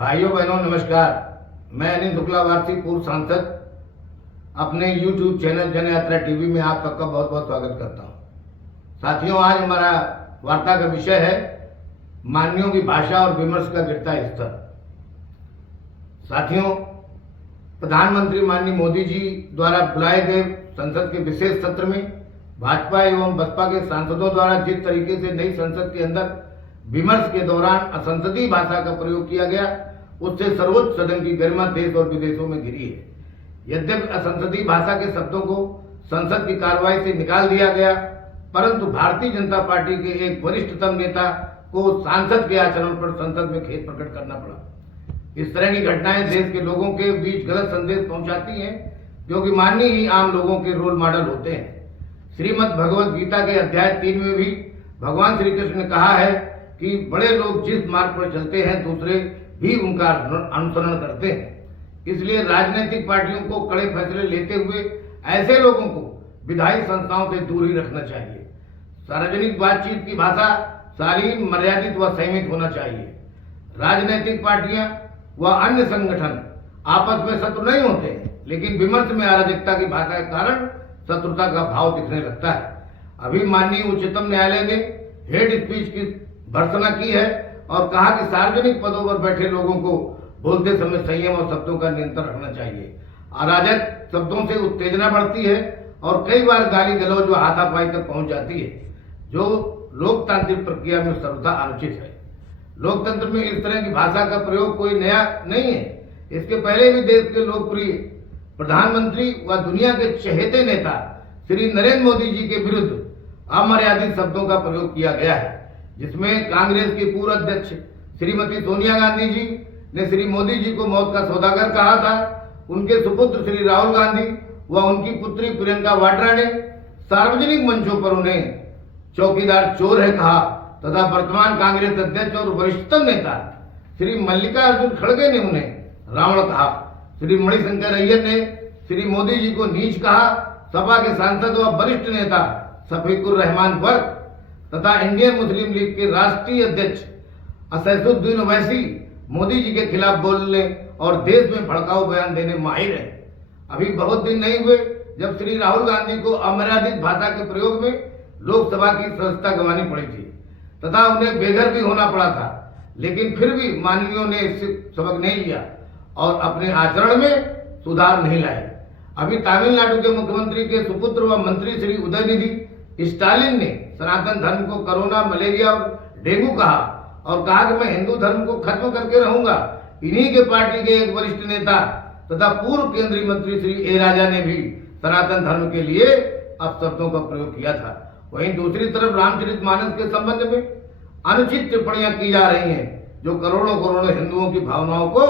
भाइयों बहनों नमस्कार। मैं अनिल शुक्ला वासी पूर्व सांसद अपने YouTube चैनल जन यात्रा टीवी में आप सबका बहुत बहुत स्वागत करता हूं। साथियों, आज हमारा वार्ता का विषय है माननीयों की भाषा और विमर्श का गिरता स्तर। साथियों, प्रधानमंत्री माननीय मोदी जी द्वारा बुलाए गए संसद के विशेष सत्र में भाजपा एवं बसपा के सांसदों द्वारा जिस तरीके से नई संसद के अंदर विमर्श के दौरान असंसदीय भाषा का प्रयोग किया गया, उससे सर्वोच्च सदन की गरिमा देश और विदेशों में गिरी है। यद्यपि असंसदीय भाषा के शब्दों को संसद की कार्रवाई से निकाल दिया गया, परंतु भारतीय जनता पार्टी के एक वरिष्ठतम नेता को सांसद के आचरण पर संसद में खेद प्रकट करना पड़ा। इस तरह की घटनाएं देश के लोगों के बीच गलत संदेश पहुंचाती हैं, क्योंकि माननीय ही आम लोगों के रोल मॉडल होते हैं। श्रीमद् भगवद गीता के अध्याय 3 में भी भगवान श्री कृष्ण ने कहा है कि बड़े लोग जिस मार्ग पर चलते हैं दूसरे भी उनका अनुसरण करते हैं। इसलिए राजनीतिक पार्टियों को कड़े फैसले लेते हुए ऐसे लोगों को विधायी संस्थाओं से दूर ही रखना चाहिए। सार्वजनिक बातचीत की भाषा शालीन, मर्यादित व संयमित होना चाहिए। राजनीतिक पार्टियां व अन्य संगठन आपस में शत्रु नहीं होते, लेकिन विमर्श में अराजकता की भाषा के कारण शत्रुता का भाव दिखने लगता है। अभी माननीय उच्चतम न्यायालय ने हेड स्पीच की भर्त्सना की है और कहा कि सार्वजनिक पदों पर बैठे लोगों को बोलते समय संयम और शब्दों का नियंत्रण रखना चाहिए। अराजक शब्दों से उत्तेजना बढ़ती है और कई बार गाली गलौज व हाथापाई तक पहुंच जाती है, जो लोकतांत्रिक प्रक्रिया में सर्वथा अनुचित है। लोकतंत्र में इस तरह की भाषा का प्रयोग कोई नया नहीं है। इसके पहले भी देश के लोकप्रिय प्रधानमंत्री व दुनिया के चहेते नेता श्री नरेंद्र मोदी जी के विरुद्ध अमर्यादित शब्दों का प्रयोग किया गया है, जिसमें कांग्रेस की पूर्व अध्यक्ष श्रीमती सोनिया गांधी जी ने श्री मोदी जी को मौत का सौदागर कहा था। उनके सुपुत्र श्री राहुल गांधी व उनकी पुत्री प्रियंका वाड्रा ने सार्वजनिक मंचों पर उन्हें चौकीदार चोर है कहा, तथा वर्तमान कांग्रेस अध्यक्ष और वरिष्ठतम नेता श्री मल्लिकार्जुन खड़गे ने उन्हें रावण कहा। श्री मणिशंकर अय्यर ने श्री मोदी जी को नीच कहा। सपा के सांसद व वरिष्ठ नेता शफीकुर रहमान वर्क तथा इंडियन मुस्लिम लीग के राष्ट्रीय अध्यक्ष असदुद्दीन ओवैसी मोदी जी के खिलाफ बोलने और देश में भड़काऊ बयान देने माहिर है। अभी बहुत दिन नहीं हुए जब श्री राहुल गांधी को अमर्यादित भाषा के प्रयोग में लोकसभा की सदस्यता गंवानी पड़ी थी तथा उन्हें बेघर भी होना पड़ा था, लेकिन फिर भी माननीयों ने इससे सबक नहीं लिया और अपने आचरण में सुधार नहीं लाए। अभी तमिलनाडु के मुख्यमंत्री के सुपुत्र व मंत्री श्री उदयनिधि स्टालिन ने सनातन धर्म को कोरोना, मलेरिया और डेंगू कहा और कहा कि मैं हिंदू धर्म को खत्म करके रहूंगा। इन्हीं के पार्टी के एक वरिष्ठ नेता तथा पूर्व केंद्रीय मंत्री श्री ए राजा ने भी सनातन धर्म के लिए अपशब्दों का प्रयोग किया था। वहीं दूसरी तरफ रामचरितमानस के संबंध में अनुचित टिप्पणियां की जा रही हैं, जो करोड़ों करोड़ों हिंदुओं की भावनाओं को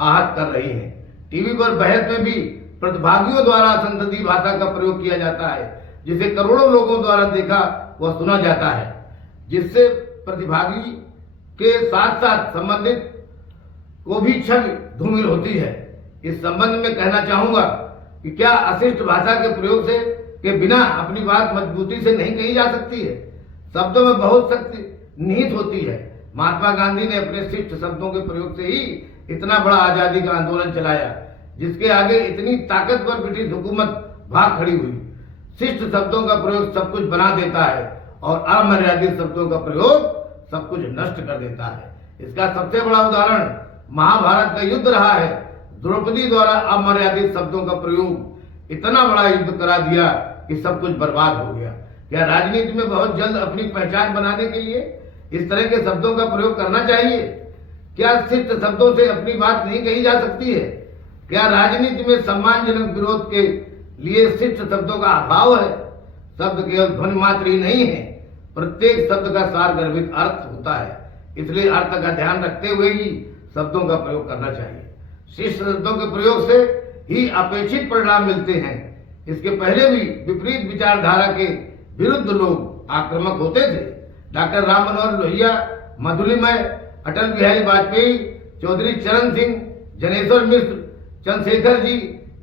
आहत कर रही है। टीवी पर बहस में भी प्रतिभागियों द्वारा संसदीय भाषा का प्रयोग किया जाता है, जिसे करोड़ों लोगों द्वारा देखा व सुना जाता है, जिससे प्रतिभागी के साथ साथ संबंधित को भी छवि धूमिल होती है। इस संबंध में कहना चाहूंगा कि क्या अशिष्ट भाषा के प्रयोग से के बिना अपनी बात मजबूती से नहीं कही जा सकती है। शब्दों में बहुत शक्ति निहित होती है। महात्मा गांधी ने अपने शिष्ट शब्दों के प्रयोग से ही इतना बड़ा आजादी का आंदोलन चलाया, जिसके आगे इतनी ताकतवर ब्रिटिश हुकूमत भाग खड़ी हुई। शिष्ट शब्दों का प्रयोग सब कुछ बना देता है और अमर्यादित शब्दों का प्रयोग सब कुछ नष्ट कर देता है। इसका सबसे बड़ा उदाहरण महाभारत का युद्ध रहा है। द्रौपदी द्वारा अमर्यादित शब्दों का प्रयोग इतना बड़ा युद्ध करा दिया कि सब कुछ बर्बाद हो गया। क्या राजनीति में बहुत जल्द अपनी पहचान बनाने के लिए इस तरह के शब्दों का प्रयोग करना चाहिए? क्या शिष्ट शब्दों से अपनी बात नहीं कही जा सकती है? क्या राजनीति में सम्मानजनक विरोध के लिए शिष्ट शब्दों का अभाव है? शब्द केवल ध्वनि मात्र ही नहीं है, प्रत्येक शब्द का सार गर्भित अर्थ होता है। इसलिए अर्थ का ध्यान रखते हुए ही शब्दों का प्रयोग करना चाहिए। शिष्ट शब्दों के प्रयोग से ही अपेक्षित परिणाम मिलते हैं। इसके पहले भी विपरीत विचारधारा के विरुद्ध लोग आक्रामक होते थे। डॉक्टर राम मनोहर लोहिया, मधुलिमय, अटल बिहारी वाजपेयी, चौधरी चरण सिंह, जनेश्वर मिश्र, चंद्रशेखर जी,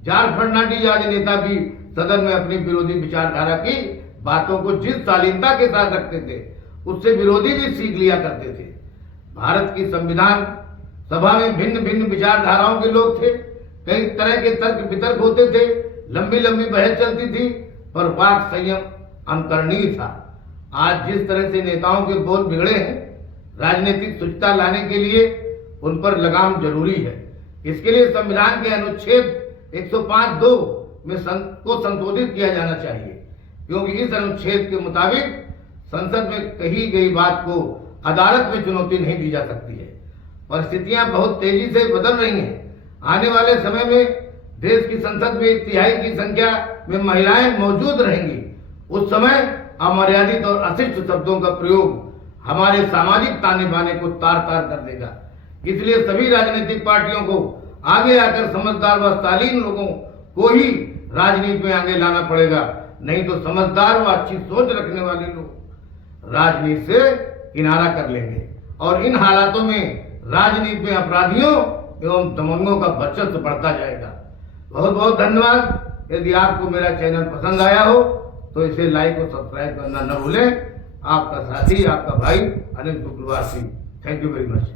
जॉर्ज फर्नांडिस आदि नेता भी सदन में अपनी विरोधी विचारधारा की बातों को जिस शालीनता के साथ रखते थे, उससे विरोधी भी सीख लिया करते थे। भारत की संविधान सभा में भिन्न भिन्न विचारधाराओं के लोग थे, कई तरह के तर्क वितर्क होते थे, लंबी लंबी बहस चलती थी, पर वाक संयम अनुकरणीय था। आज जिस तरह से नेताओं के बोल बिगड़े हैं, राजनीतिक शुचिता लाने के लिए उन पर लगाम जरूरी है। इसके लिए संविधान के अनुच्छेद 105(2) में को संशोधित किया जाना चाहिए, क्योंकि इस अनुच्छेद के मुताबिक संसद में कही गई बात को अदालत में चुनौती नहीं दी जा सकती है। परिस्थितियां बहुत तेजी से बदल रही हैं। आने वाले समय में देश की संसद में 1/3 की संख्या में महिलाएं मौजूद रहेंगी। उस समय अमर्यादित और अशिष्ट शब्दों का प्रयोग हमारे सामाजिक ताने बाने को तार तार कर देगा। इसलिए सभी राजनीतिक पार्टियों को आगे आकर समझदार व शालीन लोगों को ही राजनीति में आगे लाना पड़ेगा, नहीं तो समझदार व अच्छी सोच रखने वाले लोग राजनीति से किनारा कर लेंगे और इन हालातों में राजनीति में अपराधियों एवं दबंगों का वर्चस्व बढ़ता जाएगा। बहुत बहुत धन्यवाद। यदि आपको मेरा चैनल पसंद आया हो तो इसे लाइक और सब्सक्राइब करना न भूलें। आपका साथी, आपका भाई अनिल शुक्रवार Singh. Thank you very much.